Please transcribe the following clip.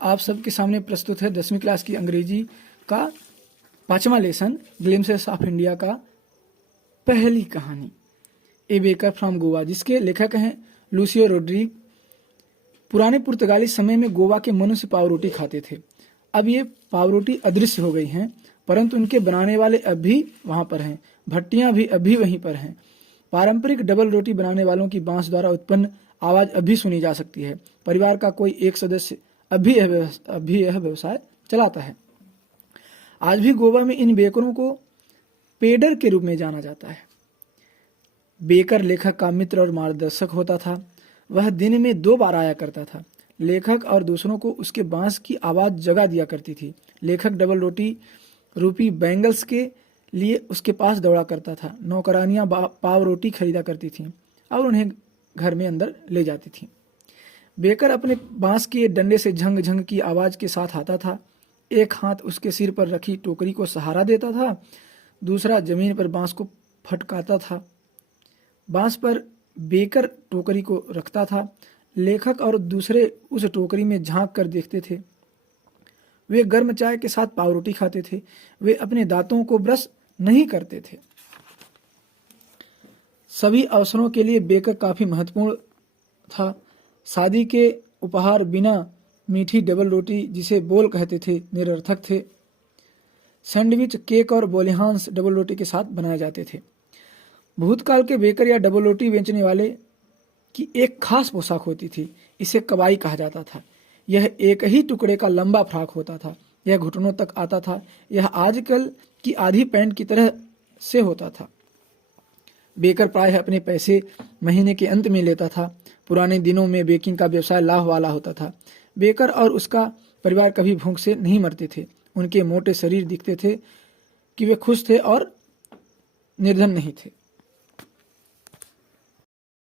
आप सबके सामने प्रस्तुत है 10वीं क्लास की अंग्रेजी का 5वां लेसन ग्लिम्सेस ऑफ इंडिया का पहली कहानी ए बेकर फ्रॉम गोवा, जिसके लेखक हैं लूसियो रोड्रिग। पुराने पुर्तगाली समय में गोवा के मनुष्य पावरोटी खाते थे। अब ये पावरोटी अदृश्य हो गई हैं, परंतु उनके बनाने वाले अब भी वहां पर हैं। भट्टियां भी अभी वहीं पर हैं। पारंपरिक डबल रोटी बनाने वालों की बांस द्वारा उत्पन्न आवाज अभी सुनी जा सकती है। परिवार का कोई एक सदस्य अभी यह व्यवसाय चलाता है। आज भी गोवा में इन बेकरों को पेडर के रूप में जाना जाता है। बेकर लेखक का मित्र और मार्गदर्शक होता था। वह दिन में 2 बार आया करता था। लेखक और दूसरों को उसके बांस की आवाज जगा दिया करती थी। लेखक डबल रोटी रूपी बैंगल्स के लिए उसके पास दौड़ा करता था। नौकरानियां पाव रोटी खरीदा करती थीं और उन्हें घर में अंदर ले जाती थीं। बेकर अपने बांस के डंडे से झंग झंग की आवाज के साथ आता था। एक हाथ उसके सिर पर रखी टोकरी को सहारा देता था, दूसरा जमीन पर बांस को फटकाता था। बांस पर बेकर टोकरी को रखता था। लेखक और दूसरे उस टोकरी में झांक कर देखते थे। वे गर्म चाय के साथ पावरोटी खाते थे। वे अपने दांतों को ब्रश नहीं करते थे। सभी अवसरों के लिए बेकर काफी महत्वपूर्ण था। शादी के उपहार बिना मीठी डबल रोटी, जिसे बोल कहते थे, निरर्थक थे। सैंडविच, केक और बोलिहांस डबल रोटी के साथ बनाए जाते थे। भूतकाल के बेकर या डबल रोटी बेचने वाले की एक खास पोशाक होती थी। इसे कबाई कहा जाता था। यह एक ही टुकड़े का लंबा फ्रॉक होता था। यह घुटनों तक आता था। यह आजकल की आधी पैंट की तरह से होता था। बेकर प्रायः अपने पैसे महीने के अंत में लेता था। पुराने दिनों में बेकिंग का व्यवसाय लाभ वाला होता था। बेकर और उसका परिवार कभी भूख से नहीं मरते थे। उनके मोटे शरीर दिखते थे कि वे खुश थे और निर्धन नहीं थे।